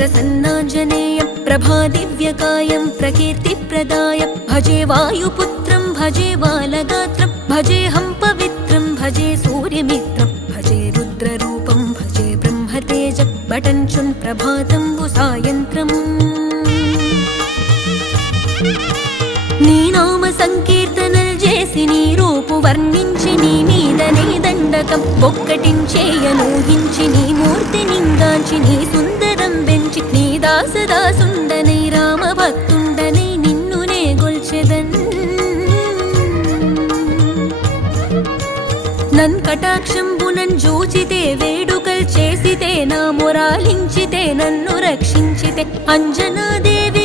प्रसन्नाञ्जनेयं प्रभादिव्यकायं प्रकीर्तिप्रदाय भजे वायुपुत्रं भजे बालगात्रं भजेऽहं पवित्रं भजे सूर्यमित्रं भजे रुद्ररूपं भजे ब्रह्मतेज बटञ्चुन् प्रभातं सायन्त्रम् నీ నామ సంకీర్తనలు చేసి నీ రూపు వర్ణించి నీ మీదనే దండకం ఒక్కటించేయనూహించి నీ మూర్తి నింగాంచి నీ సుందరం పెంచి నీ దాసదాసుండనై రామభక్తుండనై నిన్నునే గొల్చెదన్ నన్ కటాక్షంబునన్ జూచితే వేడుకల్ చేసితే నా మొరాలించితే నన్ను రక్షించితే అంజనాదేవి